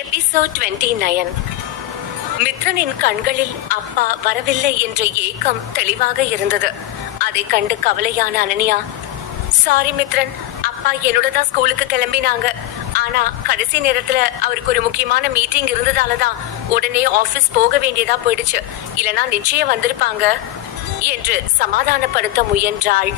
Episode 29. மித்ரனின் கண்களில் அப்பா வரவில்லை என்ற ஏக்கம் தெளிவாக இருந்தது. அதை கண்டு கவலையான அனன்யா, சாரி மித்ரன், அப்பா என்னோட தான் ஸ்கூலுக்கு கிளம்பினாங்க. ஆனா கடைசி நேரத்துல அவருக்கு ஒரு முக்கியமான மீட்டிங் இருந்ததாலதான் உடனே ஆபீஸ் போக வேண்டியதா போயிடுச்சு. இல்லனா நிச்சயம் வந்திருப்பாங்க என்று சமாதானப்படுத்த முயன்றாள்.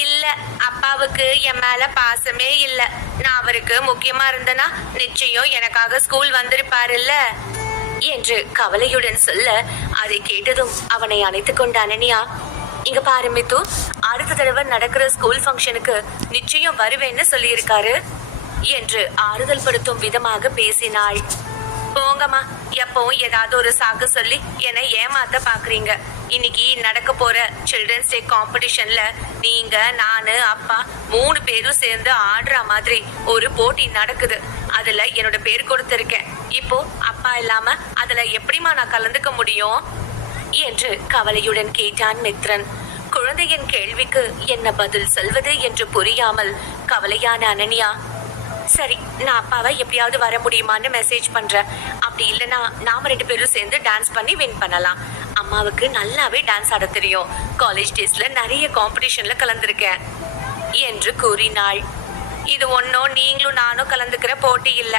இல்ல, அப்பாவுக்கு என் மேல பாசமே இல்ல. நான் அவருக்கு முக்கியமா இருந்தனா நிச்சயம் எனக்காக ஸ்கூல் வந்திருப்பாருல்ல என்று கவலையுடன் சொல்ல, அதை கேட்டதும் அவனை அணைத்துக் கொண்ட அனன்யா, இங்க பாரு மித்து, அடுத்த தடவை நடக்கிற ஸ்கூல் ஃபங்க்ஷனுக்கு நிச்சயம் வருவேன்னு சொல்லியிருக்காரு என்று ஆறுதல் படுத்தும் விதமாக பேசினாள். போங்கம்மா, எப்பவும் ஏதாவது ஒரு சாக்கு சொல்லி என்னை ஏமாத்த பாக்குறீங்க. இன்னைக்கு நடக்க போற சில்ட்ரன்ஸ் டே காம்படிஷன்ல நீங்க, நானு, அப்பா 3 பேரும் சேர்ந்து ஆடுற மாதிரி ஒரு போட்டி நடக்குது. அதுல என்னோட பேர் கொடுத்திருக்கேன். இப்போ அப்பா இல்லாம அதுல எப்படிமா நான் கலந்துக்க முடியும் என்று கவலையுடன் கேட்டான் மித்ரன். குழந்தையின் கேள்விக்கு என்ன பதில் சொல்வது என்று புரியாமல் கவலையான அனன்யா, சரி, நான் அப்பாவை எப்படியாவது வர முடியுமான்னு மெசேஜ் பண்றேன். அப்படி இல்லைன்னா நாம 2 பேரும் சேர்ந்து டான்ஸ் பண்ணி வின் பண்ணலாம். அம்மாவுக்கு நல்லாவே டான்ஸ் ஆட தெரியும். காலேஜ் டேஸ்ல நிறைய காம்படிஷன்ல கலந்துருக்கேன் என்று கூறினாள். இது ஒன்னும் நீங்களும் நானும் கலந்துக்கிற போட்டி இல்ல,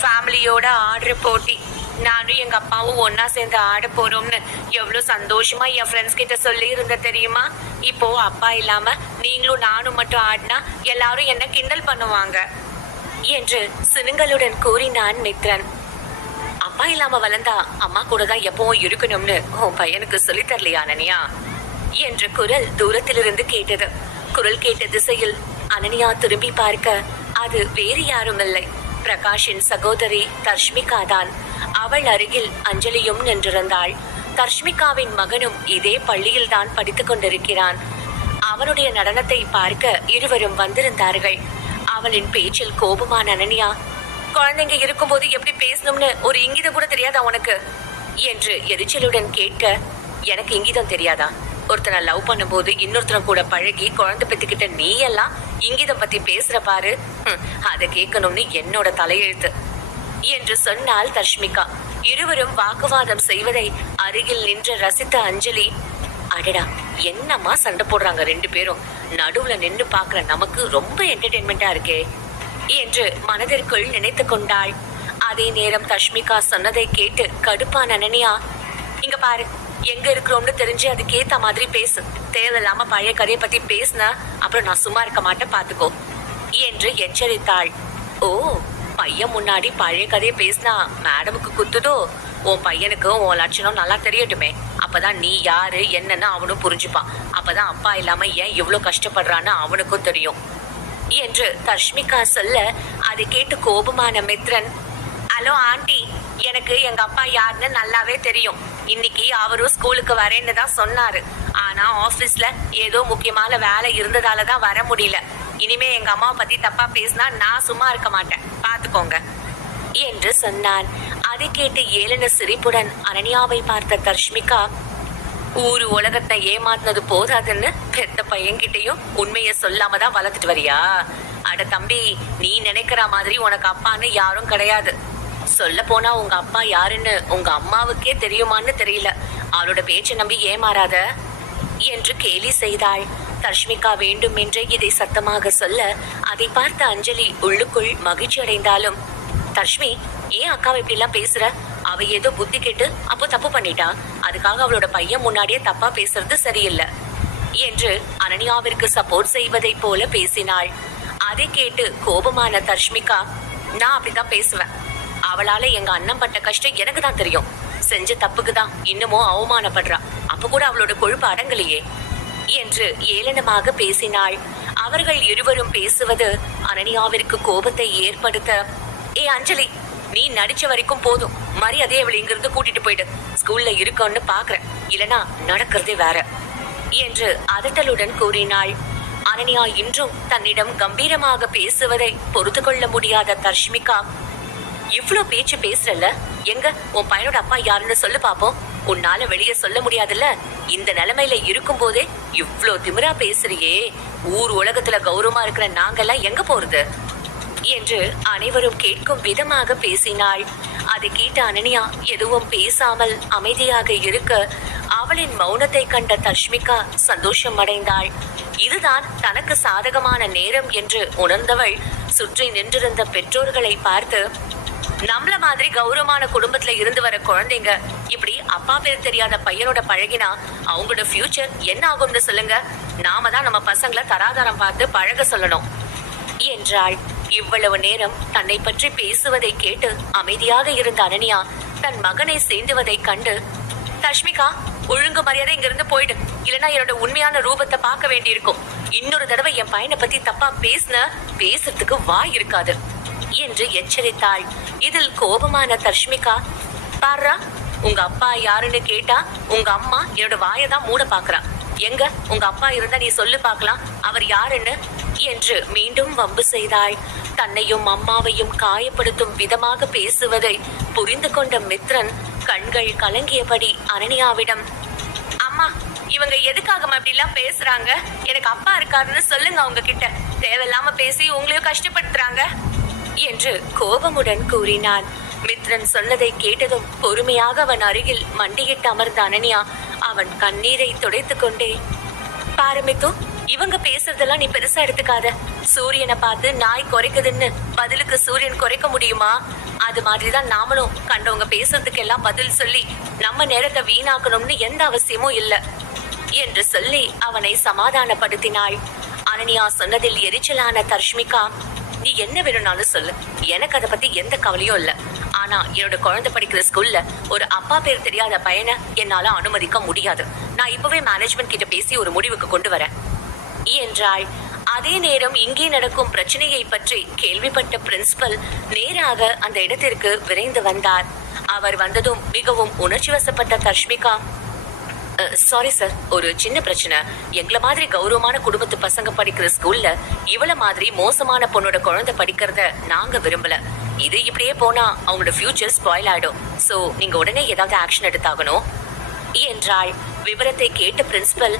ஃபேமிலியோட ஆடுற போட்டி. நானும் எங்க அப்பாவும் ஒன்னா சேர்ந்து ஆட போறோம்னு எவ்வளவு சந்தோஷமா என் ஃப்ரெண்ட்ஸ் கிட்ட சொல்லி இருந்த தெரியுமா? இப்போ அப்பா இல்லாம நீங்களும் நானும் மட்டும் ஆடினா எல்லாரும் என்ன கிண்டல் பண்ணுவாங்க என்று சினுங்களுடன் கூறினான் மித்ரன். அப்பா இல்லாம வளர்ந்தா அம்மா கூட தான் எப்பவும் இருக்கணும்னு உன் பையனுக்கு சொல்லி தரலையா அனன்யா என்ற குரல் தூரத்திலிருந்து கேட்டது. குரல் கேட்ட திசையில் அனன்யா திரும்பி பார்க்க அது வேறு யாரும் இல்லை, பிரகாஷின் சகோதரி தர்ஷ்மிகா தான். அவள் அருகில் அஞ்சலியும் நின்றிருந்தாள். தர்ஷ்மிகாவின் மகனும் இதே பள்ளியில் தான் படித்துக் கொண்டிருக்கிறான். அவனுடைய நடனத்தை பார்க்க இருவரும் வந்திருந்தார்கள். அவளின் பேச்சில் கோபமான அனன்யா, குழந்தைங்க இருக்கும்போது எப்படி பேசணும்னு ஒரு இங்கிதம் கூட தெரியாதா உனக்கு என்று எரிச்சலுடன் கேட்க, எனக்கு இங்கிதம் தெரியாதா? ஒருத்தனை லவ் பண்ணும்போது இன்னொருத்தனை கூட பழகி குழந்தை பெத்துக்கிட்ட நீ எல்லாம் இங்கிதம் பத்தி பேசுற பாரு, அதை கேட்கணும்னு என்னோட தலையெழுத்து என்று சொன்னாள் தர்ஷ்மிகா. இருவரும் வாக்குவாதம் செய்வதை அருகில் நின்று ரசித்த அஞ்சலி, அடடா, என்னம்மா சண்டை போடுறாங்க 2 பேரும், நடுவுல நின்று பாக்குற நமக்கு ரொம்ப என்டர்டெயின்மெண்டா இருக்கே என்று மனதிற்குள் நினைத்து கொண்டாள். அதே நேரம் தஷ்மிகா சொன்னதை கேட்டு கடுப்பான அனன்யா, இங்க பாரு, எங்க இருக்கிறோம்னு தெரிஞ்சு அதுக்கேத்த மாதிரி பேசு. தேவையில்லாம பழைய கதையை பத்தி பேசுன அப்புறம் நான் சும்மா இருக்க மாட்டேன், பாத்துக்கோ என்று எச்சரித்தாள். ஓ, பையன் முன்னாடி பழைய கதையை பேசினா மேடமுக்கு குத்துதோ? உன் பையனுக்கு உன் லட்சணம் நல்லா தெரியட்டுமே, அப்பதான் நீ யாரு என்னன்னு அவனும் புரிஞ்சுப்பான். அப்பதான் அப்பா இல்லாம ஏன் இவ்வளவு கஷ்டப்படுறான்னு அவனுக்கும் தெரியும் என்று தர்ஷ்மிகா சொல்ல, அதை கேட்டு கோபமான மித்ரன், ஹலோ ஆண்டி, எனக்கு எங்க அப்பா யாருன்னு நல்லாவே தெரியும். இன்னைக்கு அவரும் ஸ்கூலுக்கு வரேன்னு தான் சொன்னாரு. ஆனா ஆபீஸ்ல ஏதோ முக்கியமான வேலை இருந்ததாலதான் வர முடியல. இனிமே எங்க அம்மாவை பத்தி தப்பா பேசினா நான் சும்மா இருக்க மாட்டேன், பாத்துக்கோங்க என்று சொன்னான். அதை கேட்டு ஏளன சிரிப்புடன் அனன்யாவை பார்த்த தர்ஷ்மிகா, ஊரு உலகத்தை ஏமாத்தினது போதாதுன்னு பெத்த பையன்கிட்டையும் உண்மைய சொல்லாம தான் வளர்த்துட்டு வரியா? அட தம்பி, நீ நினைக்கிற மாதிரி உனக்கு அப்பான்னு யாரும் கிடையாது. சொல்ல போனா உங்க அப்பா யாருன்னு உங்க அம்மாவுக்கே தெரியுமான்னு தெரியல. அவளோட பேச்சை நம்பி ஏமாறாத என்று கேலி செய்தாள். தர்ஷ்மிகா வேண்டுமென்றே இதை சத்தமாக சொல்ல, அதை பார்த்த அஞ்சலி உள்ளுக்குள் மகிழ்ச்சி அடைந்தாலும், தர்ஷ்மி, ஏன் அக்காவை இப்படி எல்லாம் பேசுற? அவ ஏதோ புத்தி கேட்டு அப்போ தப்பு பண்ணிட்டா, அதுக்காக அவளோட பையன் முன்னாடியே தப்பா பேசுறது சரியில்லை என்று அனன்யாவிற்கு சப்போர்ட் செய்வதை போல பேசினாள். அதை கேட்டு கோபமான தர்ஷ்மிகா, நான் அப்படிதான் பேசுவேன். அவளால எங்க அண்ணன் பட்ட கஷ்டம் எனக்கு தான் தெரியும். செஞ்ச தப்புக்கு தான் இன்னமும் அவமானப்படுறா. அப்ப கூட அவளோட கொழுப்பு அடங்கலையே என்று ஏளனமாக பேசினாள். அவர்கள் இருவரும் பேசுவது அனன்யாவிற்கு கோபத்தை ஏற்படுத்த, ஏ அஞ்சலி, நீ நடிச்ச வரைக்கும் போதும், மரியாதையை அவளை இங்கிருந்து கூட்டிட்டு போயிடு. ஸ்கூல்ல இருக்கோன்னு பாக்குறேன், இல்லனா நடக்கிறதே வேற என்று அதட்டலுடன் கூறினாள். அனன்யா இன்றும் தன்னிடம் கம்பீரமாக பேசுவதை பொறுத்து கொள்ள முடியாத தர்ஷ்மிகா, இவ்ளோ பேச்சு பேசுறல்ல, எங்க உன் பையனோட அப்பா யாருன்னு சொல்லு பாப்போம். உன்னால வெளியே சொல்ல முடியாதுல்ல? இந்த நிலைமையில இருக்கும் போதே இவ்ளோ திமிரா பேசுறியே, ஊர் உலகத்துல கௌரவமா இருக்கிற நாங்கெல்லாம் எங்க போறது? என்று அனைவரும் கேட்கும் விதமாக பேசினாள். அதை கேட்ட அனன்யா எதுவும் பேசாமல் அமைதியாக இருக்க அவளின் மௌனத்தை கண்ட தர்ஷ்மிகா சந்தோஷம் அடைந்தாள். இதுதான் தனக்கு சாதகமான நேரம் என்று உணர்ந்தவள் சுற்றி நின்றிருந்த பெற்றோர்களை பார்த்து, நம்மள மாதிரி கௌரவமான குடும்பத்துல இருந்து வர குழந்தைங்க இப்படி அப்பா பேர் தெரியாத பையனோட பழகினா அவங்களோட ஃபியூச்சர் என்ன ஆகும்னு சொல்லுங்க. நாம தான் நம்ம பசங்களை தராதாரம் பார்த்து பழக சொல்லணும் என்றாள். இவ்வளவு நேரம் தன்னை பற்றி பேசுவதை கேட்டு அமைதியாக இருந்த அனன்யா தன் மகனை சேர்ந்துவதை கண்டு, தஷ்மிகா, ஒழுங்கு மரியாதை இங்கிருந்து போயிடு, இல்லைன்னா என்னோட உண்மையான ரூபத்தை பார்க்க வேண்டியிருக்கும். இன்னொரு தடவை என் பையனை பத்தி தப்பா பேசுறதுக்கு வாய் இருக்காது என்று எச்சரித்தாள். இதில் கோபமான தர்ஷ்மிகா, பாரா, உங்க அப்பா யாருன்னு கேட்டா உங்க அம்மா என்னோட வாயதான் மூட பாக்குறா. எங்க உங்க அப்பா இருந்தா நீ சொல்லு பார்க்கலாம், அவர் யாருன்னு என்று மீண்டும் வம்பு செய்தாள். தன்னையும் அம்மாவையும் காயப்படுத்தும் விதமாக பேசுவதை புரிந்து கொண்ட மித்ரன் கண்கள் கலங்கியபடி அனன்யாவிடம், அம்மா, இவங்க எதுக்காக அப்படி எல்லாம் பேசுறாங்க? எனக்கு அப்பா இருக்காருன்னு சொல்லுங்க அவங்க கிட்ட. தேவையில்லாம பேசி உங்களையும் கஷ்டப்படுத்துறாங்க என்று கோபமுடன் கூறினான். மித்ரன் சொன்னதை கேட்டதும் பொறுமையாக அவன் அருகில் மண்டியிட்டு அமர்ந்த அனன்யா அவன் கண்ணீரை துடைத்து கொண்டே, பாரு மித்து, இவங்க பேசுறதெல்லாம் நீ பெருசா எடுத்துக்காத. சூரியனை பார்த்து நாய் குறைக்குதுன்னு பதிலுக்கு சூரியன் குறைக்க முடியுமா? அது மாதிரிதான் நாமளும் கண்டவங்க பேசுறதுக்கு எல்லாம் பதில் சொல்லி நம்ம நேரத்தை வீணாக்கணும்னு எந்த அவசியமும் இல்ல என்று சொல்லி அவனை சமாதானப்படுத்தினாள். அனன்யா சொன்னதில் எரிச்சலான தர்ஷ்மிகா, நீ என்ன வேணும்னாலும் சொல்லு, எனக்கு அதை பத்தி எந்த கவலையும் இல்ல. ஆனா என்னோட குழந்தை படிக்கிற ஸ்கூல்ல ஒரு அப்பா பேர் தெரியாத பையனை என்னால அனுமதிக்க முடியாது. நான் இப்பவே மேனேஜ்மெண்ட் கிட்ட பேசி ஒரு முடிவுக்கு கொண்டு வரேன் என்றாள். அதே நேரம் இங்கே நடக்கும் பிரச்சனையை பற்றி கேள்விப்பட்ட பிரின்சிபல் நேராக அந்த இடத்திற்கு விரைந்து வந்தார். அவர் வந்ததும் மிகவும் உணர்ச்சி வசப்பட்ட தர்ஷ்மிகா, சாரி சார், ஒரு சின்ன பிரச்சனை. எங்களை மாதிரி கௌரவமான குடும்பத்து பசங்க படிக்கிற ஸ்கூல்ல இவள மாதிரி மோசமான பொண்ணோட குழந்தை படிக்கிறத நாங்க விரும்பல. இது இப்படியே போனா அவங்களோட ஃபியூச்சர் ஸ்பாயில் ஆயிடும். சோ நீங்க உடனே ஏதாவது ஆக்ஷன் எடுத்தாகணும் என்றாள். விவரத்தை கேட்ட பிரின்சிபல்,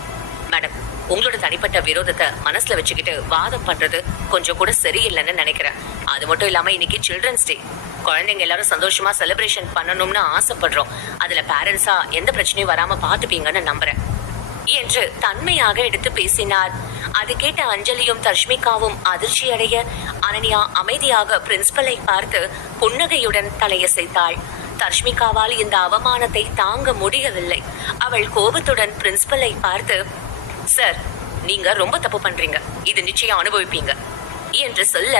மேடம், உங்களோட தனிப்பட்ட விரோதத்தை மனசுல வச்சுக்கிட்டு வாதம் பண்றது கொஞ்சம் கூட சரியில்லைன்னு நினைக்கிறேன். அது மட்டும் இல்லாம இன்னைக்கு சில்ட்ரன்ஸ் டே, குழந்தைங்க எல்லாரும் சந்தோஷமா செலிப்ரேஷன் பண்ணணும்னு ஆசைப்படுறோம். அதுல பேரண்ட்ஸா எந்த பிரச்சனையும் வராம பாத்துப்பீங்கன்னு நம்புறேன் என்று தன்மையாக எடுத்து பேசினார். அது கேட்ட அஞ்சலியும் தர்ஷ்மிகாவும் அதிர்ச்சி அடைய அனன்யா அமைதியாக பிரின்சிபலை பார்த்து புன்னகையுடன் தலையசைத்தாள். தர்ஷ்மிகாவால் இந்த அவமானத்தை தாங்க முடியவில்லை. அவள் கோபத்துடன் பிரின்சிபலை பார்த்து, சார், நீங்க ரொம்ப தப்பு பண்றீங்க, இது நிச்சயம் அனுபவிப்பீங்க என்று சொல்ல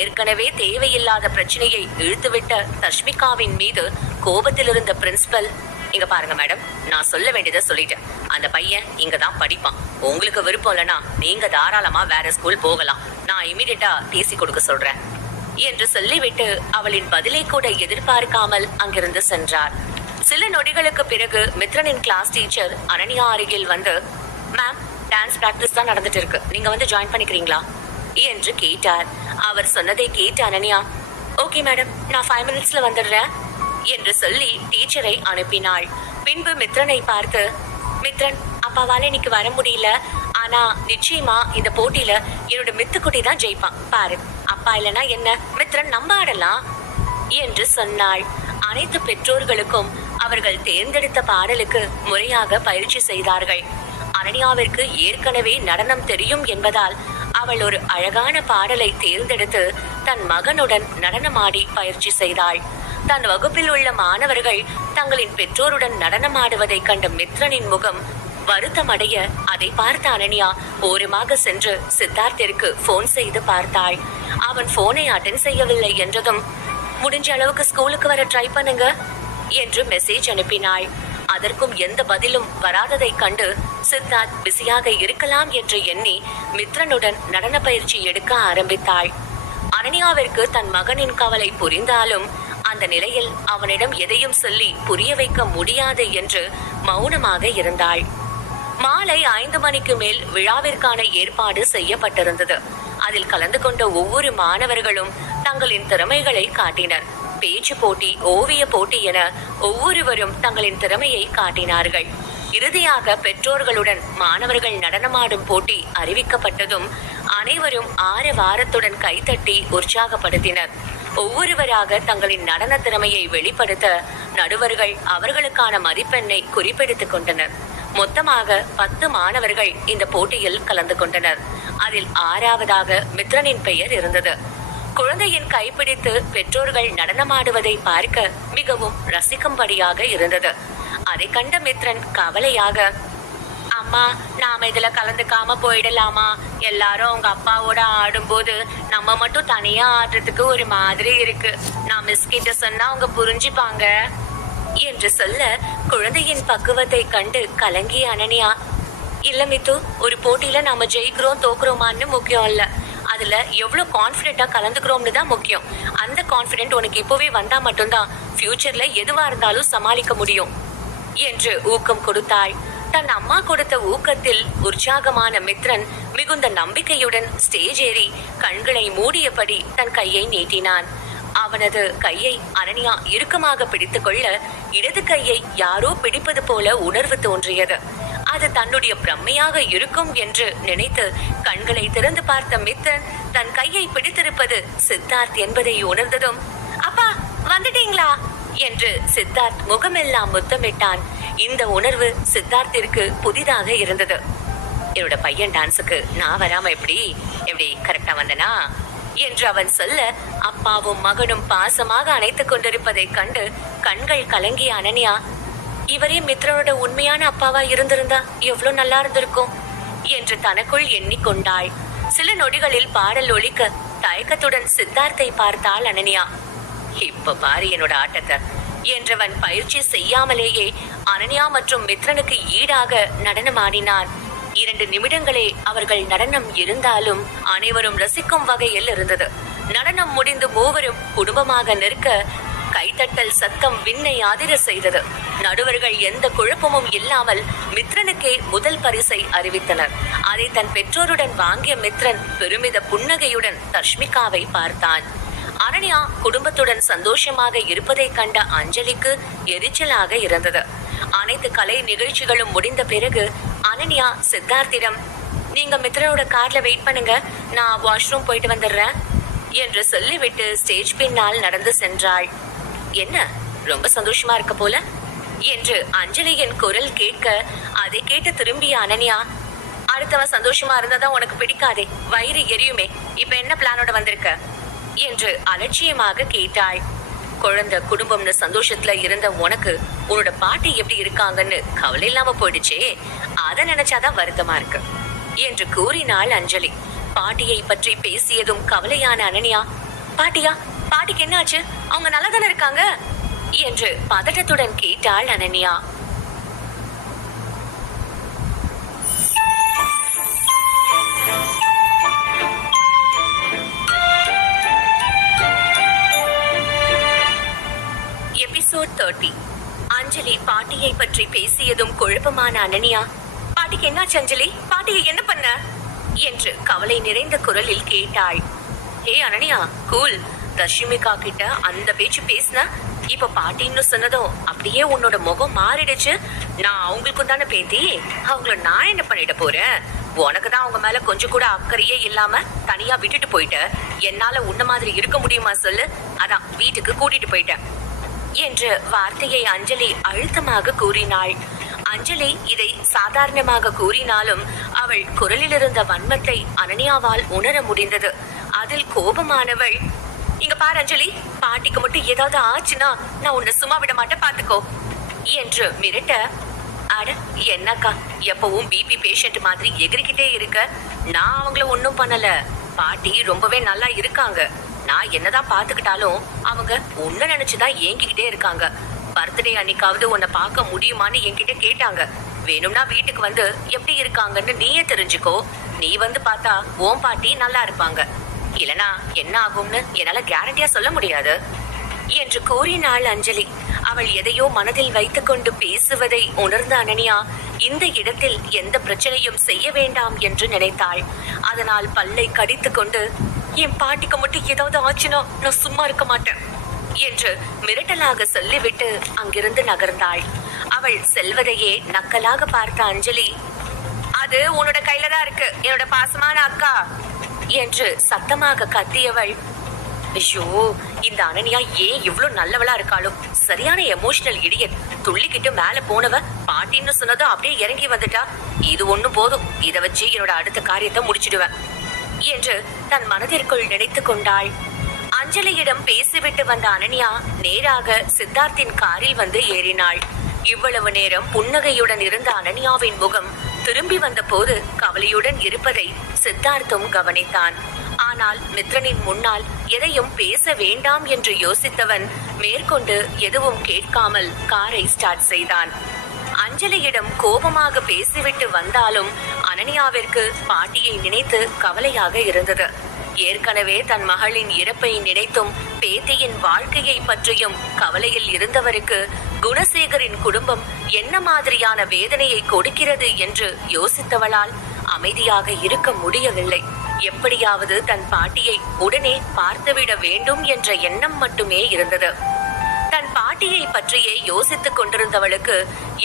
ஏற்கனவே தேவையில்லாத பிரச்சனையை இழுத்துவிட்ட தர்ஷ்மிகாவின் மீது கோபத்தில் இருந்த பிரின்சிபல், இங்க பாருங்க மேடம், நான் சொல்ல வேண்டியதை சொல்லிட்டேன். அந்த பையன் இங்கதான் படிப்பான். உங்களுக்கு விருப்பம் இல்லைன்னா நீங்க தாராளமா வேற ஸ்கூல் போகலாம். நான் இமீடியட்டா டிசி கொடுக்க சொல்றேன் என்று சொல்லிவிட்டு அவளின் பதிலை கூட எதிர்பார்க்காமல் அங்கிருந்து சென்றார். சில நொடிகளுக்கு பிறகு மித்ரனின் கிளாஸ் டீச்சர் அனன்யா அருகில் வந்து, மேம், டான்ஸ் பிராக்டிஸ் தான் நடந்துட்டு இருக்கு, நீங்க வந்து ஜாயின் பண்ணிக்கிறீங்களா என்று கேட்டார். அவர் சொன்னதை கேட்ட அனன்யா, ஓகே மேடம், நான் 5 மினிட்ஸ்ல வந்துடுறேன் என்று சொல்லி டீச்சரை அனுப்பினாள். பின்பு மித்ரனை பார்த்து, மித்ரன், அப்பாவால இன்னைக்கு வர முடியல, ஆனா நிச்சயமா இந்த போட்டியில என்னோட மித்துக்குட்டி தான் ஜெயிப்பான் பாரு. அப்பா இல்லைன்னா என்ன, மித்ரன் நம்ம ஆடலாம் என்று சொன்னாள். அனைத்து பெற்றோர்களுக்கும் அவர்கள் தேர்ந்தெடுத்த பாடலுக்கு முறையாக பயிற்சி செய்தார்கள். அனன்யாவிற்கு ஏற்கனவே நடனம் தெரியும் என்பதால் அவள் ஒரு அழகான பாடலை தேர்ந்தெடுத்து தன் மகனுடன் நடனமாடி பயிற்சி செய்தாள். தன் வகுப்பில் உள்ள மாணவர்கள் தங்களின் பெற்றோருடன் நடனமாடுவதை கண்ட மித்ரனின் முகம் வருத்தமடைய அதை பார்த்த அனன்யா ஓரமாக சென்று சித்தார்த்திற்கு போன் செய்து பார்த்தாள். அவன் போனை அட்டென்ட் செய்யவில்லை என்றதும், முடிஞ்ச அளவுக்கு ஸ்கூலுக்கு வர ட்ரை பண்ணுங்க என்று மெசேஜ் அனுப்பினாள். அதற்கும் எந்த பதிலும் வராததை கண்டு சித்தார்த் பிஸியாக இருக்கலாம் என்று எண்ணி மித்ரனுடன் நடன பயிற்சி எடுக்க ஆரம்பித்தாள். அனன்யாவிற்கு தன் மகனின் கவலை புரிந்தாலும் அந்த நிலையில் அவனிடம் எதையும் சொல்லி புரிய வைக்க முடியாது என்று மௌனமாக இருந்தாள். மாலை 5 மணிக்கு மேல் விழாவிற்கான ஏற்பாடு செய்யப்பட்டிருந்தது. அதில் கலந்து கொண்ட ஒவ்வொரு மாணவர்களும் தங்களின் திறமைகளை காட்டினர். பேச்சு போட்டி, ஓவிய போட்டி என ஒவ்வொருவரும் தங்களின் திறமையை காட்டினார்கள். இறுதியாக பெற்றோர்களுடன் மாணவர்கள் நடனமாடும் போட்டி அறிவிக்கப்பட்டதும் அனைவரும் ஆரவாரத்துடன் கைத்தட்டி உற்சாகப்படுத்தினர். ஒவ்வொருவராக தங்களின் நடன திறமையை வெளிப்படுத்த நடுவர்கள் அவர்களுக்கான மதிப்பெண்ணை குறிப்பெடுத்துக் கொண்டனர். மொத்தமாக 10 மாணவர்கள் இந்த போட்டியில் கலந்து கொண்டனர். அதில் 6வதாக மித்ரனின் பெயர் இருந்தது. குழந்தையின் கைப்பிடித்து பெற்றோர்கள் நடனமாடுவதை பார்க்க மிகவும் ரசிக்கும்படியாக இருந்தது. அதை கண்ட மித்ரன் கவலையாக, அம்மா, நாம இதுல கலந்துக்காம போயிடலாமா? எல்லாரும் அவங்க அப்பாவோட ஆடும்போது நம்ம மட்டும் தனியா ஆடுறதுக்கு ஒரு மாதிரி இருக்கு. நான் மிஸ் கிட்ட சொன்னா அவங்க புரிஞ்சுப்பாங்க என்று சொல்ல, குழந்தையின் பக்குவத்தை கண்டு கலங்கிய அனன்யா, இல்ல மித்து, ஒரு போட்டியில நாம ஜெயிக்கிறோம் தோக்குறோமான்னு முக்கியம் இல்ல, அதுல எவ்வளவு கான்பிடென்டா கலந்துக்கிறோம்னு தான் முக்கியம். அந்த கான்பிடென்ட் உனக்கு இப்பவே வந்தா மட்டும்தான் ஃபியூச்சர்ல எதுவா இருந்தாலும் சமாளிக்க முடியும் என்று ஊக்கம் கொடுத்தாள். தன் அம்மா கொடுத்த ஊக்கத்தில் உற்சாகமான மித்ரன் மிகுந்த நம்பிக்கையுடன் ஸ்டேஜ் ஏறி கண்களை மூடியபடி தன் கையை நீட்டினான். அவனது கையை அனன்யா இறுக்கமாக பிடித்துக் கொள்ள இடது கையை யாரோ பிடிப்பது போல உணர்வு தோன்றியது. அது தன்னுடைய பிரம்மையாக இருக்கும் என்று நினைத்து கண்களை திறந்து பார்த்த மித்ரன் தன் கையை பிடித்திருப்பது சித்தார்த் என்பதை உணர்ந்ததும், அப்பா வந்துட்டீங்களா என்று சித்தார்த் முகமெல்லாம் முத்தமிட்டான். இந்த உணர்வு சித்தார்த்திற்கு புதிதாக இருந்தது. என்னோட பையன் டான்ஸுக்கு நான் வராம எப்படி கரெக்டா வந்தனா என்று அவன் சொல்ல, அப்பாவும் மகனும் பாசமாக அணைத்துக் கொண்டிருப்பதை கண்டு கண்கள் கலங்கிய அனன்யா, இவரே மித்ரனோட உண்மையான அப்பாவா இருந்திருந்தா எவ்வளவு நல்லா இருந்திருக்கும் என்று தனக்குள் எண்ணிக்கொண்டாள். சில நொடிகளில் பாடல் ஒலிக்க தயக்கத்துடன் சித்தார்த்தை பார்த்தாள் அனன்யா. இப்ப பாரு என்னோட ஆட்டத்தை என்றவன் பயிற்சி செய்யாமலேயே அனன்யா மற்றும் மித்ரனுக்கு ஈடாக நடனமாடினான். 2 நிமிடங்களே அவர்கள் நடனம் இருந்தாலும் அனைவரும் ரசிக்கும் வகையில் இருந்தது. நடனம் முடிந்து மூவரும் குடும்பமாக நிற்க கைத்தட்டல் சத்தம் விண்ணை அதிர செய்தது. நடுவர்கள் எந்த குழப்பமும் இல்லாமல் மித்ரனுக்கே முதல் பரிசை அறிவித்தனர். அதை தன் பெற்றோருடன் வாங்கிய மித்ரன் பெருமித புன்னகையுடன் தர்ஷ்மிகாவை பார்த்தான். அனன்யா குடும்பத்துடன் சந்தோஷமாக இருப்பதை கண்ட அஞ்சலிக்கு எரிச்சலாக இருந்தது. அனைத்து கலை நிகழ்ச்சிகளும் முடிந்த பிறகு அனன்யா சித்தார்த்திடம், நீங்க மித்ரனோட கார்ல வெயிட் பண்ணுங்க, நான் வாஷ்ரூம் போயிட்டு வந்துடுறேன் என்று சொல்லிவிட்டு ஸ்டேஜ் பின்னால் நடந்து சென்றாள். என்ன, ரொம்ப சந்தோஷமா இருக்க போல என்று அஞ்சலியின் குரல் கேட்க அதை கேட்டு திரும்பிய அனன்யா, அடுத்தவன் சந்தோஷமா இருந்தாதான் உனக்கு பிடிக்காதே, வயிறு எரியுமே, இப்ப என்ன பிளானோட வந்திருக்க என்று அலட்சியமாக கேட்டாள். குழந்தை குடும்பம்னு சந்தோஷத்துல இருந்த உனக்கு உன்னோட பாட்டி எப்படி இருக்காங்கன்னு கவலை இல்லாம போயிடுச்சே, அத நினைச்சாதான் வருத்தமா இருக்கு என்று கூறினாள் அஞ்சலி. பாட்டியை பற்றி பேசியதும் கவலையான அனன்யா, பாட்டியா, பாட்டிக்கு என்னாச்சு, அவங்க நல்லா தானே இருக்காங்க என்று பதட்டத்துடன் கேட்டாள் அனன்யா. எபிசோட் 30. அஞ்சலி பாட்டியை பற்றி பேசியதும் குழப்பமான அனன்யா, பாட்டிக்கு என்னாச்சு அஞ்சலி, பாட்டியை என்ன பண்ண என்று கவலை நிறைந்த குரலில் கேட்டாள். ஹே அனன்யா, கூல், தர்ஷிமிகா கிட்ட அந்த பேச்சு பேசின, இப்ப பாட்டின்னு சொன்னதும் அப்படியே உன்னோட முகம் மாறிடுச்சு. நான் அவங்களுக்கும் தானே பேத்தி, அவங்கள நான் என்ன பண்ணிட போறேன், உனக்குதான் அவங்க மேல கொஞ்சம் கூட அக்கறையே இல்லாம தனியா விட்டுட்டு போயிட்ட, என்னால உன்ன மாதிரி இருக்க முடியுமா சொல்லு, அதான் வீட்டுக்கு கூட்டிட்டு போயிட்டேன் என்று வார்த்தையை அஞ்சலி அழுத்தமாக கூறினாள். அஞ்சலி இதை சாதாரணமாக கூறினாலும் அவள் குரலில் இருந்த வன்மத்தை அனன்யாவால் உணர முடிந்தது. அதில் கோபமானவள், இங்க பாரு அஞ்சலி, பாட்டிக்கு மட்டும் ஏதாவது ஆச்சுன்னா நான் உன்னை சும்மா விட மாட்டேன், பாத்துக்கோ என்று மிரட்ட, அட என்னக்கா, எப்பவும் பிபி பேஷண்ட் மாதிரி எகிரிக்கிட்டே இருக்க, நான் அவங்கள ஒன்னும் பண்ணல, பாட்டி ரொம்பவே நல்லா இருக்காங்க, நான் என்னதான் பாத்துக்கிட்டாலும் அவங்க உன்ன நினைச்சுதான் ஏங்கிக்கிட்டே இருக்காங்க. பர்த்டே அன்னைக்காவது உன்னை பார்க்க முடியுமான்னு என்கிட்ட கேட்டாங்க. வேணும்னா வீட்டுக்கு வந்து எப்படி இருக்காங்கன்னு நீயே தெரிஞ்சுக்கோ, நீ வந்து பார்த்தா உன் பாட்டி நல்லா இருப்பாங்க, இல்லனா என்ன ஆகும்னு என்னால கேரண்டியா சொல்ல முடியாது என்று கூறினாள் அஞ்சலி. அவள் எதையோ மனதில் வைத்துக் கொண்டு பேசுவதை உணர்ந்த அனன்யா இந்த இடத்தில் எந்த பிரச்சனையும் செய்ய வேண்டாம் என்று நினைத்தாள். அதனால் பல்லை கடித்து கொண்டு, என் பாட்டிக்கு மட்டும் ஏதாவது ஆச்சுன்னா நான் சும்மா இருக்க மாட்டேன் என்று மிரட்டலாக சொல்லிவிட்டு அங்கிருந்து நகர்ந்தாள். அவள் செல்வதையே நக்கலாக பார்த்த அஞ்சலி, அது உன்னோட கையில தான் இருக்கு என்னோட பாசமான அக்கா என்று சத்தமாக கத்தியவள், ஐயோ, இந்த அனன்யா ஏன் இவ்ளோ நல்லவளா இருக்காளோ? சரியான எமோஷனல் இடியட். துள்ளிக்கிட்டு மேல போனவ பாட்டின்னு சொன்னதும் அப்படியே இறங்கி வந்துட்டா. இது ஒண்ணு போதும், இதை வச்சு என்னோட அடுத்த காரியத்தை முடிச்சிடுவேன் என்று தன் மனதிற்குள் நினைத்து கொண்டாள். அஞ்சலியிடம் பேசிவிட்டு வந்த அனன்யா நேராக சித்தார்த்தின் காரில் வந்து ஏறினாள். இவ்வளவு நேரம் புன்னகையுடன் இருந்த அனன்யாவின் முகம் திரும்பி வந்த போது கவலையுடன் இருப்பதை சித்தார்த்தும் கவனித்தான். ஆனால் மித்ரனின் முன்னால் எதையும் பேச வேண்டாம் என்று யோசித்தவன் மேற்கொண்டு எதுவும் கேட்காமல் காரை ஸ்டார்ட் செய்தான். அஞ்சலியிடம் கோபமாக பேசிவிட்டு வந்தாலும் அனன்யாவிற்கு பாட்டியை நினைத்து கவலையாக இருந்தது. ஏற்கனவே தன் மகளின் இறப்பை நினைத்தும் பேத்தியின் வாழ்க்கையை பற்றியும் கவலையில் இருந்தவருக்கு குணசேகரின் குடும்பம் என்ன மாதிரியான வேதனையை கொடுக்கிறது என்று யோசித்தவளால் அமைதியாக இருக்க முடியவில்லை. எப்படியாவது தன் பாட்டியை உடனே பார்த்துவிட வேண்டும் என்ற எண்ணம் மட்டுமே இருந்தது. தன் பாட்டியை பற்றியே யோசித்துக் கொண்டிருந்தவளுக்கு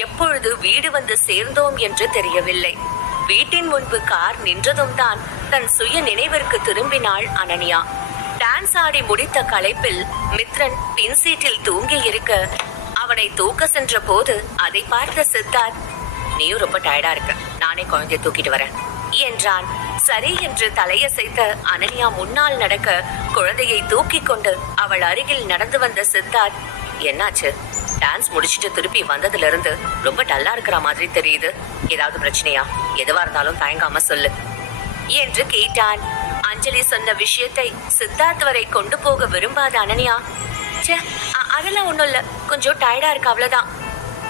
எப்பொழுது வீடு வந்து சேர்ந்தோம் என்று தெரியவில்லை. வீட்டின் முன்பு கார் நின்றதும் தான் தன் சுய நினைவிற்கு திரும்பினாள் அனன்யா. டான்ஸ் ஆடி முடித்த களைப்பில் மித்ரன் பின் சீட்டில் தூங்கி இருக்க அவனை தூக்க சென்ற போது அதை பார்த்த சித்தார்த், நீயும் ரொம்ப டயர்டா இருக்க, நானே குழந்தைய தூக்கிட்டு வரேன் என்றான். சரி என்று தலையசைத்த அனன்யா முன்னால் நடக்க குழந்தையை தூக்கி கொண்டு அவள் அருகில் நடந்து வந்த சித்தார்த், என்னாச்சு? டான்ஸ் முடிச்சிட்டு திருப்பி வந்ததுல இருந்து ரொம்ப டல்லா இருக்கிற மாதிரி தெரியுது. ஏதாவது பிரச்சனையா? எதுவா இருந்தாலும் தயங்காம சொல்லு என்று கேட்டான். அஞ்சலி சொன்ன விஷயத்தை சித்தார்த் வரை கொண்டு போக விரும்பாத அனன்யா, அதெல்லாம் ஒண்ணும் இல்ல, கொஞ்சம் டயர்டா இருக்கு, அவ்வளவுதான்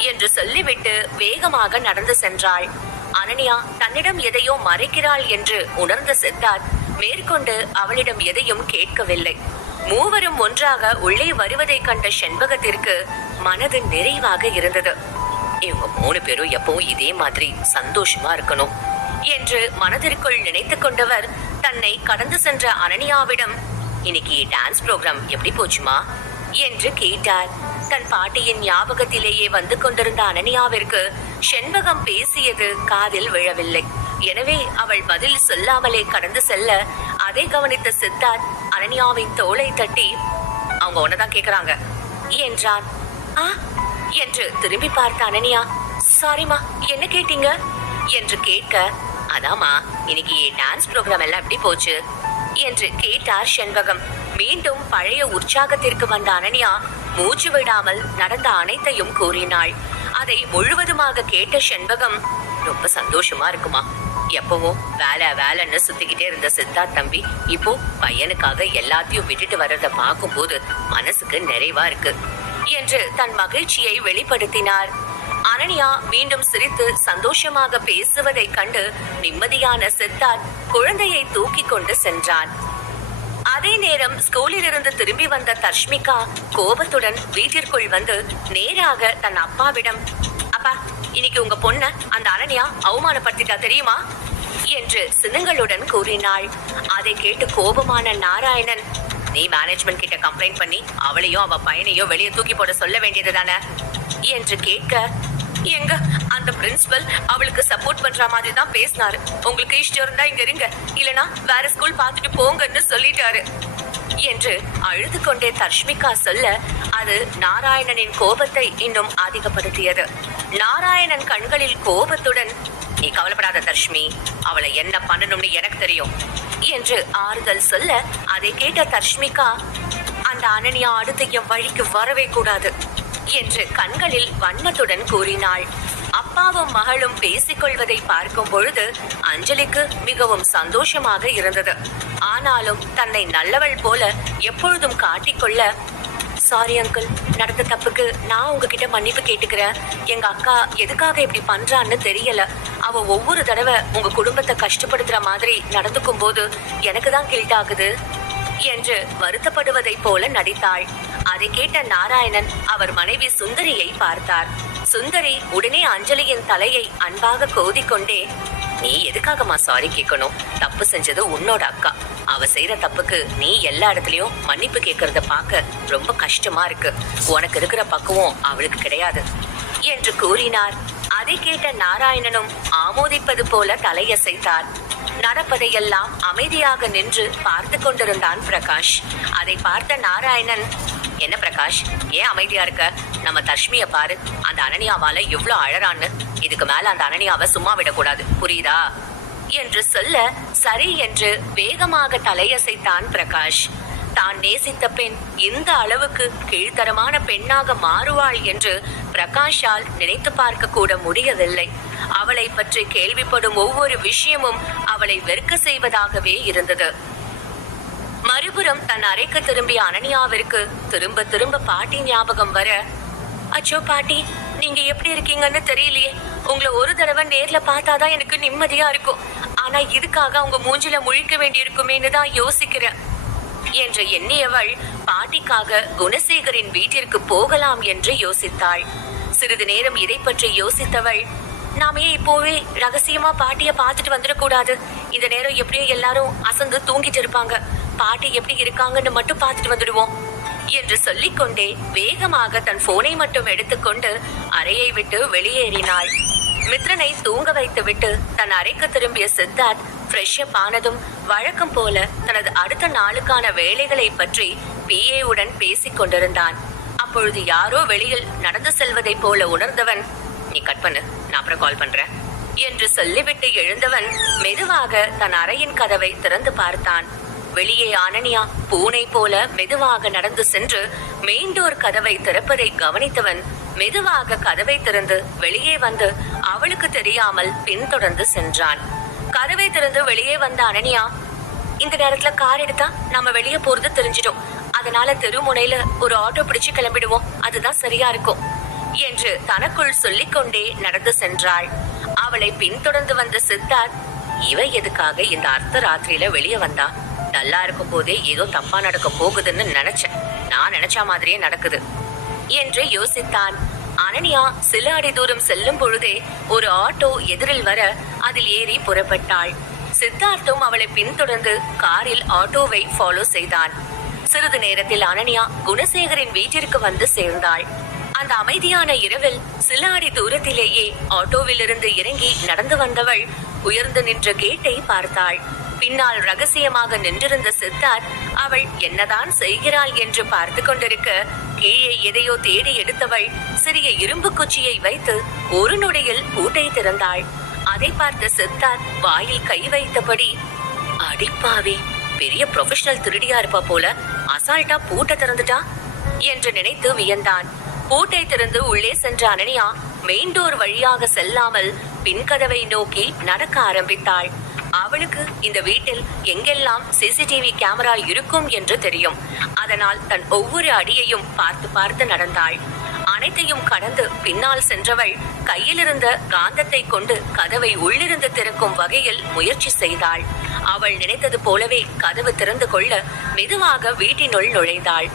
என்று சொல்லிவிட்டு வேகமாக நடந்து சென்றாள். அனன்யா தன்னிடம் எதையோ மறைக்கிறாள் என்று உணர்ந்த சித்தார்த் மேற்கொண்டு அவளிடம் எதையும் கேட்கவில்லை. மூவரும் ஒன்றாக உள்ளே வருவதை கண்ட செண்பகத்திற்கு மனது நிறைவாக இருந்தது. இவங்க 3 பேரும் எப்பவும் இதே மாதிரி சந்தோஷமா இருக்கணும் என்று மனதிற்குள் நினைத்து கொண்டவர் தன்னை கடந்து சென்ற அனன்யாவிடம், இன்னைக்கு டான்ஸ் ப்ரோக்ராம் எப்படி போச்சுமா என்று கேட்டார். தன் பாட்டியின் ஞாபகத்திலேயே வந்து கொண்டிருந்த அனன்யாவிற்கு செண்பகம் பேசியது காதில் விழவில்லை. எனவே அவள் பதில் சொல்லாமலே கடந்து செல்ல அதை கவனித்த சித்தார்த் அனன்யாவின் தோளை தட்டி, அவங்க ஒன்னதான் கேக்குறாங்க என்றான். என்று திரும்பி பார்த்த அனன்யா, சாரிமா, என்ன கேட்டீங்க என்று கேட்க, அதாமா இன்னைக்கு டான்ஸ் ப்ரோக்ராம் எல்லாம் எப்படி போச்சு என்று கேட்டார் செண்பகம். மீண்டும் பழைய உற்சாகத்திற்கு வந்த அனன்யா மூச்சு விடாமல் நடந்த அனைத்தையும் கூறினாள். அதை முழுவதுமாக கேட்ட செண்பகம், ரொம்ப சந்தோஷமா இருக்குமா, எப்பவும் வேலை வேலைன்னு சுத்திக்கிட்டே இருந்த சித்தார்த் தம்பி இப்போ பையனுக்காக எல்லாத்தையும் விட்டுட்டு வர்றத பார்க்கும் போது மனசுக்கு நிறைவா இருக்கு என்று தன் மகிழ்ச்சியை வெளிப்படுத்தினார். அனன்யா மீண்டும் சிரித்து சந்தோஷமாக பேசுவதை கண்டு நிம்மதியான சித்தார்த் குழந்தையை தூக்கி கொண்டு சென்றான். அதே நேரம் ஸ்கூலில் இருந்து திரும்பி வந்த தர்ஷ்மிகா கோபத்துடன் வீட்டிற்குள் வந்து நேராக தன் அப்பாவிடம், அப்பா, இன்னைக்கு உங்க பொண்ண அந்த அனன்யா அவமானப்படுத்திட்டா தெரியுமா என்று சினங்களுடன் கூறினாள். அதை கேட்டு கோபமான நாராயணன், நீ மேனேஜ்மெண்ட் கிட்ட கம்ப்ளைண்ட் பண்ணி அவளையும் அவ பையனையும் வெளியே தூக்கி போட சொல்ல வேண்டியது தானே என்று கேட்க, எங்க அந்த பிரின்சிபல் அவளுக்கு சப்போர்ட் பண்ற மாதிரி தான் பேசினாரு. உங்களுக்கு இஷ்டம் இருந்தா இங்க இருங்க, இல்லனா வேற ஸ்கூல் பார்த்துட்டு போங்கன்னு சொல்லிட்டாரு என்று அழுது கொண்டே தர்ஷ்மிகா சொல்ல அது நாராயணனின் கோபத்தை இன்னும் அதிகப்படுத்தியது. நாராயணன் கண்களில் கோபத்துடன், நீ கவலைப்படாத தர்ஷ்மி, அவளை என்ன பண்ணணும்னு எனக்கு தெரியும் என்று ஆறுதல் சொல்ல அதை கேட்ட தர்ஷ்மிகா, அந்த அனன்யா அடுத்து என் வழிக்கு வரவே கூடாது என்று கண்களில் வன்மத்துடன் கூறினாள். அப்பாவும் மகளும் பேசிக்கொள்வதை பார்க்கும் பொழுது அஞ்சலிக்கு மிகவும் சந்தோஷமாக இருந்தது. ஆனாலும் தன்னை நல்லவள் போல எப்பொழுதும் காட்டிக்கொள்ள, சாரி அங்கிள், நடந்த தப்புக்கு நான் உங்ககிட்ட மன்னிப்பு கேட்டுக்கிறேன். எங்க அக்கா எதுக்காக இப்படி பண்றான்னு தெரியல. அவ ஒவ்வொரு தடவை உங்க குடும்பத்தை கஷ்டப்படுத்துற மாதிரி நடந்துக்கும் போது எனக்கு தான் கில்ட் ஆகுது என்று வருத்தப்படுவதை போல நடித்தாள். அதை கேட்ட நாராயணன் அவர் மனைவி சுந்தரியை பார்த்தார். சுந்தரி உடனே அஞ்சலியின் தலையை அன்பாக கோதிக்கொண்டே, நீ எதுக்காகமா சாரி கேட்கணும்? தப்பு செஞ்சது உன்னோட அக்கா. அவ செய்யற தப்புக்கு நீ எல்லா இடத்துலயும் மன்னிப்பு கேட்கறத பார்க்க ரொம்ப கஷ்டமா இருக்கு. உனக்கு இருக்கிற பக்குவம் அவளுக்கு கிடையாது என்று கூறினார். அதை கேட்ட நாராயணனும் ஆமோதிப்பது போல தலையசைத்தார். நடப்பதையெல்லாம் அமைதியாக நின்று பார்த்து கொண்டிருந்தான் பிரகாஷ். அதை பார்த்த நாராயணன், என்ன பிரகாஷ், ஏன் அமைதியா இருக்க? நம்ம தர்ஷ்மிய பாரு, அந்த அனன்யாவால எவ்வளவு அழறான்னு. இதுக்கு மேல அந்த அனன்யாவை சும்மா விடக்கூடாது, புரியுதா என்று சொல்ல சரி என்று வேகமாக தலையசைத்தான் பிரகாஷ். தான் நேசித்த பெண் இந்த அளவுக்கு கீழ்த்தரமான பெண்ணாக மாறுவாள் என்று பிரகாஷால் நினைத்து பார்க்க கூட முடியவில்லை. அவளை பற்றி கேள்விப்படும் ஒவ்வொரு விஷயமும் அவளை வெறுக்க செய்வதாகவே இருந்தது. மறுபுறம் தன் அறைக்கு திரும்பிய அனன்யாவிற்கு திரும்ப திரும்ப பாட்டி ஞாபகம் வர, அச்சோ பாட்டி, நீங்க எப்படி இருக்கீங்கன்னு தெரியலையே. உங்களை ஒரு தடவை நேர்ல பார்த்தாதான் எனக்கு நிம்மதியா இருக்கும். ஆனா இதுக்காக அவங்க மூஞ்சில முழிக்க வேண்டி இருக்குமேன்னு தான் யோசிக்கிறேன் என்று எண்ணியவள் பாட்டிக்காக குணசேகரின் வீட்டிற்கு போகலாம் என்று யோசித்தாள். சிறிது நேரம் இதை பற்றி யோசித்தவள், நாமே இப்போவே ரகசியமா பாட்டிய பார்த்துட்டு வந்துடக்கூடாது. இந்த நேரம் எப்படியோ எல்லாரும் அசந்து தூங்கிட்டு இருப்பாங்க. பாட்டி எப்படி இருக்காங்கன்னு மட்டும் பார்த்துட்டு வந்துடுவோம் என்று சொல்லிக்கொண்டே வேகமாக தன் போனை மட்டும் எடுத்துக்கொண்டு அறையை விட்டு வெளியேறினாள். மித்ரனை தூங்க வைத்து விட்டு தன் அறைக்கு திரும்பிய சித்தார்த் ஃப்ரெஷ்அப் ஆனதும் வழக்கம் போல தனது அடுத்த நாளுக்கான வேலைகளை பற்றி பிஏவுடன் பேசிக் கொண்டிருந்தான். அப்பொழுது யாரோ வெளியில் நடந்து செல்வதை போல உணர்ந்தவன், நீ கட் பண்ணு, நான் அப்புறம் கால் பண்றேன் என்று சொல்லிவிட்டு எழுந்தவன் மெதுவாக தன் அறையின் கதவை திறந்து பார்த்தான். வெளியே அனன்யா பூனை போல மெதுவாக நடந்து சென்று மெயின் டோர் கதவை திறப்பதை கவனித்தவன் மெதுவாக கதவை திறந்து வெளியே வந்து அவளுக்கு தெரியாமல் பின்தொடர்ந்து சென்றான். கதவை திறந்து வெளியே வந்த அனன்யா, இந்த நேரத்துல கார் எடுத்தா நம்ம வெளியே போறது தெரிஞ்சிடும். அதனால தெருமுனையில ஒரு ஆட்டோ பிடிச்சு கிளம்பிடுவோம், அதுதான் சரியா இருக்கும் என்று தனக்குள் சொல்லிக்கொண்டே நடந்து சென்றாள். அவளை பின்தொடர்ந்து வந்த சித்தார்த், இவ எதுக்காக இந்த அர்த்த ராத்திரியில வெளியே வந்தா? நல்லா இருக்கும் போதே ஏதோ தப்பா நடக்க போகுதுன்னு நினைச்சேன். நான் நினைச்ச மாதிரியே நடக்குது என்று யோசித்தான். அனன்யா சில அடி தூரம் செல்லும் பொழுதே ஒரு ஆட்டோ எதிரில் வர அதில் ஏறி புறப்பட்டாள். சித்தார்த்தும் அவளை பின்தொடர்ந்து காரில் ஆட்டோவை ஃபாலோ செய்தான். சிறிது நேரத்தில் அனன்யா குணசேகரின் வீட்டிற்கு வந்து சேர்ந்தாள். அந்த அமைதியான இரவில் சில அடி தூரத்திலேயே ஆட்டோவில் இருந்து இறங்கி நடந்து வந்தவள் உயர்ந்து நின்ற கேட்டை பார்த்தாள். பின்னால் ரகசியமாக நின்றிருந்த சித்தார்த் அவள் என்னதான் செய்கிறாள் என்று பார்த்து கொண்டிருக்க, கீழே எதையோ தேடி எடுத்தவள் சிறிய இரும்பு குச்சியை வைத்து ஒரு நொடியில் பூட்டை திறந்தாள். அதை பார்த்த சித்தார்த் வாயில் கை வைத்தபடி, அடிப்பாவி, பெரிய ப்ரொஃபஷனல் திருடியா இருப்பா போல, அசால்ட்டா பூட்டை திறந்துட்டா என்று நினைத்து வியந்தான். பூட்டை திறந்து உள்ளே சென்ற அனன்யா மெயின் டோர் வழியாக செல்லாமல் பின்கதவை நோக்கி நடக்க ஆரம்பித்தாள். அவளுக்கு இந்த வீட்டில் எங்கெல்லாம் சிசிடிவி கேமரா இருக்கும் என்று தெரியும். அதனால் தன் ஒவ்வொரு அடியையும் பார்த்து பார்த்து நடந்தாள். அனைத்தையும் கடந்து பின்னால் சென்றவள் கையில் இருந்த காந்தத்தை கொண்டு கதவை உள்ளிருந்து திறக்கும் வகையில் முயற்சி செய்தாள். அவள் நினைத்தது போலவே கதவு திறந்து கொள்ள மெதுவாக வீட்டினுள் நுழைந்தாள்.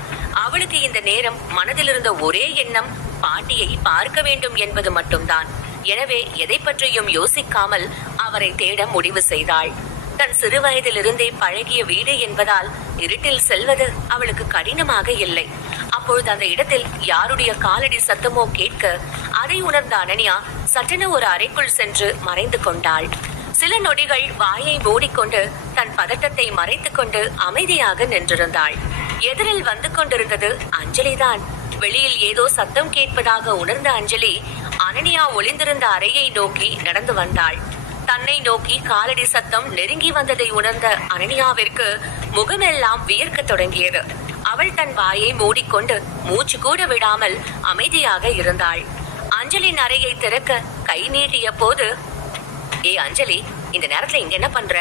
அவளுக்கு இந்த நேரம் மனதில் இருந்த ஒரே எண்ணம் பாட்டியை பார்க்க வேண்டும் என்பது மட்டும்தான். எனவே எதை பற்றியும் யோசிக்காமல் அவரை தேட முடிவு செய்தாள். தன் சிறு வயதிலிருந்தே பழகிய வீடு என்பதால் இருட்டில் செல்வது அவளுக்கு கடினமாக இல்லை. அப்பொழுது அந்த இடத்தில் யாருடைய காலடி சத்தமோ கேட்க அதை உணர்ந்த அனன்யா சட்டென ஒரு அறைக்குள் சென்று மறைந்து கொண்டாள். சில நொடிகள் வாயை மூடிக்கொண்டு தன் பதட்டத்தை மறைத்துக் கொண்டு அமைதியாக நின்றிருந்தாள். எதிரில் வந்து கொண்டிருந்தது அஞ்சலிதான். வெளியில் ஏதோ சத்தம் கேட்பதாக உணர்ந்த அஞ்சலி அனன்யா ஒளிந்திருந்த அறையை நோக்கி நடந்து வந்தாள். தன்னை நோக்கி காலடி சத்தம் நெருங்கி வந்ததை உணர்ந்த அனன்யாவிற்கு முகமெல்லாம் வியர்க்க தொடங்கியது. அவள் தன் வாயை மூடிக்கொண்டு மூச்சு கூட விடாமல் அமைதியாக இருந்தாள். அஞ்சலின் அறையை திறக்க கை நீட்டிய போது, ஏ அஞ்சலி, இந்த நேரத்துல இங்க என்ன பண்ற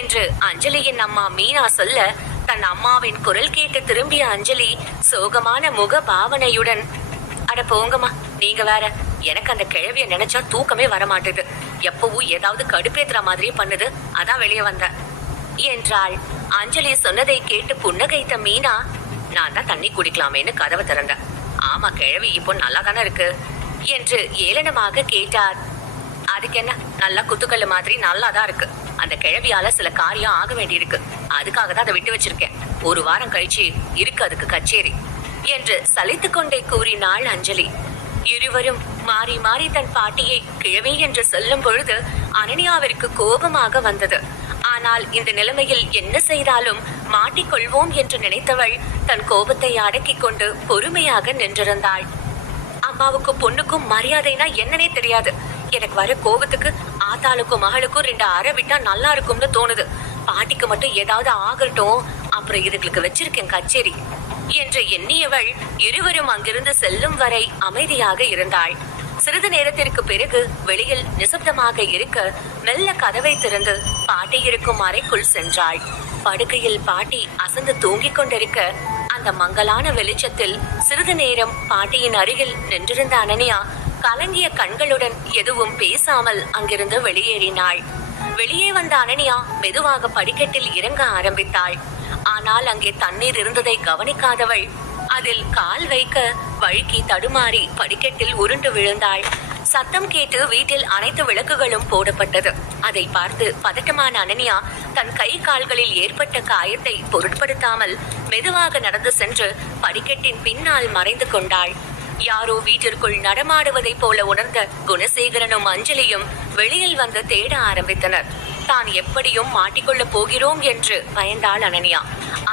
என்று அஞ்சலியின் அம்மா மீனா சொல்ல, தன் அம்மாவின் குரல் கேட்டு திரும்பிய அஞ்சலி சோகமான முக பாவனையுடன், அட போங்கம்மா, நீங்க வேற, எனக்கு அந்த கிழவிய நினைச்சா தூக்கமே வரமாட்டுது. எப்பவும் ஏதாவது கடுப்பேத்துற மாதிரியே பண்ணுது, அதான் வெளியே வந்த என்றாள். அஞ்சலி சொன்னதை கேட்டு புன்னகைத்த மீனா, நான் தான் தண்ணி குடிக்கலாமேன்னு கதவை திறந்தேன். ஆமா, கிழவி இப்போ நல்லா தானே இருக்கு என்று ஏளனமாக கேட்டார். அதுக்கு என்ன, நல்லா குத்துக்கல்லு மாதிரி நல்லாதான் இருக்கு. அந்த கிழவியால சில காரியம் ஆக வேண்டியிருக்கு, அதுக்காக தான் அதை விட்டு வச்சிருக்கேன். ஒரு வாரம் கழிச்சு இருக்கு அதுக்கு கச்சேரி என்று சலித்து கொண்டே கூறினாள் அஞ்சலி. இருவரும் மாறி மாறி தன் பாட்டியை கிழவி என்று சொல்லும் பொழுது அனன்யாவிற்கு கோபமாக வந்தது. ஆனால் இந்த நிலைமையில் என்ன செய்தாலும் மாட்டிக்கொள்வோம் என்று நினைத்தவள் தன் கோபத்தை அடக்கிக் கொண்டு பொறுமையாக நின்றிருந்தாள். அம்மாவுக்கும் பொண்ணுக்கும் மரியாதைனா என்னன்னே தெரியாது. எனக்கு வர கோபத்துக்கு ஆத்தாளுக்கும் மகளுக்கும் 2 அறை விட்டா நல்லா இருக்கும்னு தோணுது. பாட்டிக்கு மட்டும் ஏதாவது ஆகட்டும், அப்புறம் இதுகளுக்கு வச்சிருக்கேன் கச்சேரி என்று எண்ணியவள் இருவரும் அங்கிருந்து செல்லும் வரை அமைதியாக இருந்தாள். சிறிது நேரத்திற்கு பிறகு வெளியில் நிசப்தமாக இருக்க மெல்ல கதவை திறந்து பாட்டி இருக்கும் அறைக்குள் சென்றாள். படுக்கையில் பாட்டி அசந்து தூங்கிக் கொண்டிருக்க அந்த மங்கலான வெளிச்சத்தில் சிறிது நேரம் பாட்டியின் அருகில் நின்றிருந்த அனன்யா கலங்கிய கண்களுடன் எதுவும் பேசாமல் அங்கிருந்து வெளியேறினாள். வெளியே வந்த அனன்யா மெதுவாக படிக்கட்டில் இறங்க ஆரம்பித்தாள். ஆனால் அங்கே தண்ணீர் இருந்ததை கவனிக்காதவள் அதில் கால் வைக்க வழுக்கி தடுமாறி படிக்கட்டில் உருண்டு விழுந்தாள். சத்தம் கேட்டு வீட்டில் அனைத்து விளக்குகளும் போடப்பட்டது. அதை பார்த்து பதட்டமான அனன்யா தன் கை கால்களில் ஏற்பட்ட காயத்தை பொருட்படுத்தாமல் மெதுவாக நடந்து சென்று படிக்கட்டின் பின்னால் மறைந்து கொண்டாள். யாரோ வீட்டிற்குள் நடமாடுவதை போல உணர்ந்த குணசேகரனும் அஞ்சலியும் வெளியில் வந்து தேட ஆரம்பித்தனர். தான் எப்படியும் மாட்டிக்கொள்ள போகிறோம் என்று பயந்தாள் அனன்யா.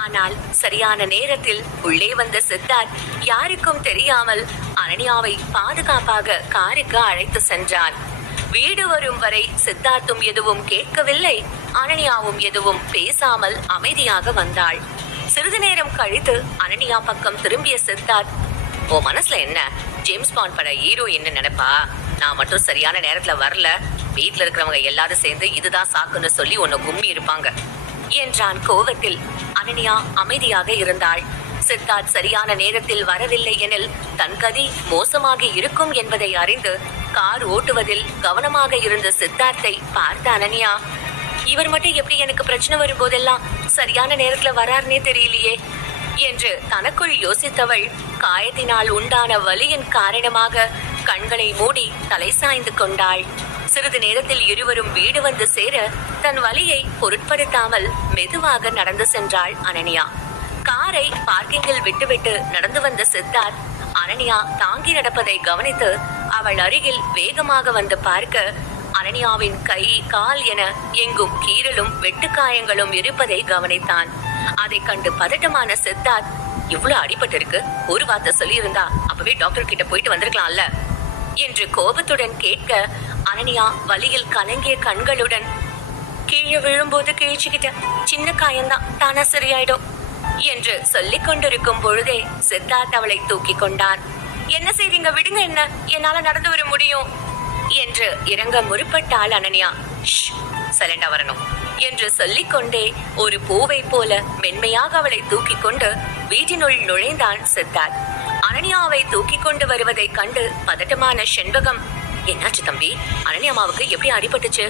ஆனால் சரியான நேரத்தில் உள்ளே வந்த சித்தார்த் யாருக்கும் தெரியாமல் அனன்யாவை பாதுகாப்பாக காருக்கு அழைத்து சென்றான். வீடு வரும் வரை சித்தார்த்தும் எதுவும் கேட்கவில்லை, அனன்யாவும் எதுவும் பேசாமல் அமைதியாக வந்தாள். சிறிது நேரம் கழித்து அனன்யா பக்கம் திரும்பிய சித்தார்த், ஓ மனசுல என்ன? ஜேம்ஸ் பாண்ட் பட ஹீரோயின் நினைப்பா? நான் மட்டும் சரியான நேரத்துல வரல, வீட்டுல இருக்கிறவங்க எல்லாரும் சேர்ந்து இதுதான் சாக்குன்னு சொல்லி உன்னை கும்மி இருப்பாங்க என்றான் கோவத்தில். அனன்யா அமைதியாக இருந்தாள். சித்தார்த் சரியான நேரத்தில் வரவில்லை எனில் தன் கதி மோசமாக இருக்கும் என்பதை அறிந்து கார் ஓட்டுவதில் கவனமாக இருந்த சித்தார்த்தை பார்த்த அனன்யா, இவர் மட்டும் எப்படி எனக்கு பிரச்சனை வரும்போதெல்லாம் சரியான நேரத்துல வராருன்னே தெரியலையே என்று தனக்குள் யோசித்தவள் காயத்தினால் உண்டான வலியின் காரணமாக கண்களை மூடி தலை சாய்ந்து கொண்டாள். சிறிது நேரத்தில் இருவரும் வீடு வந்து சேர தன் வலியை பொருட்படுத்தாமல் மெதுவாக நடந்து சென்றாள் அனன்யா. காரை பார்க்கிங்கில் விட்டுவிட்டு நடந்து வந்த சித்தார்த் அனன்யா தாங்கி நடப்பதை கவனித்து அவள் அருகில் வேகமாக வந்து பார்க்க அனன்யாவின் கை கால் என எங்கும் கீறலும் வெட்டுக்காயங்களும் இருப்பதை கவனித்தான். அதை கண்டு பதட்டமான சித்தார்த், இவ்வளவு அடிபட்டு இருக்கு, ஒரு வார்த்தை சொல்லியிருந்தா அப்பவே டாக்டர் கிட்ட போயிட்டு வந்திருக்கலாம்ல என்று கோபத்துடன் கேட்க அனன்யா வலியில் கலங்கிய கண்களுடன், கீழே விழும்போது கிழிச்சுக்கிட்ட, சின்ன காயம்தான், தானா சரியாயிடும் என்று சொல்லிக் கொண்டிருக்கும் பொழுதே சித்தார்த் அவளை தூக்கி கொண்டான். என்ன செய்வீங்க, விடுங்க, என்ன என்னால நடந்து வர முடியும் என்று இறங்க முற்பட்டாள் அனன்யா. சைலண்டா வரணும் என்று சொல்லிக்கொண்டே ஒரு பூவை போல மென்மையாக அவளை தூக்கி கொண்டு வீட்டினுள் நுழைந்தான் சித்தார்த். அனன்யாவை தூக்கி கொண்டு வருவதை கண்டு பதட்டமான செண்பகம், என்னாச்சு தம்பி, அனன்யாமாவுக்கு எப்படி அடிபட்டுச்சு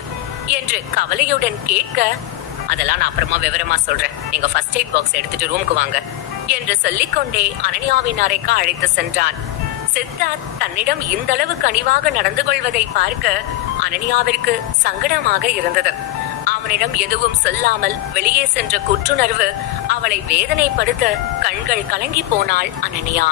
என்று கவலையுடன் கேட்க, அதெல்லாம் நான் அப்புறமா விவரமா சொல்றேன், நீங்க ஃபர்ஸ்ட் எய்ட் பாக்ஸ் எடுத்துட்டு ரூமுக்கு வாங்க என்று சொல்லிக்கொண்டே அனன்யாவின் அறைக்கு அழைத்து சென்றான். சித்தார்த் தன்னிடம் இந்த அளவு கனிவாக நடந்து கொள்வதை பார்க்க அனன்யாவிற்கு சங்கடமாக இருந்தது. அவனிடம் எதுவும் சொல்லாமல் வெளியே சென்ற குற்றுணர்வு அவளை வேதனைப்படுத்த கண்கள் கலங்கி போனாள் அனன்யா.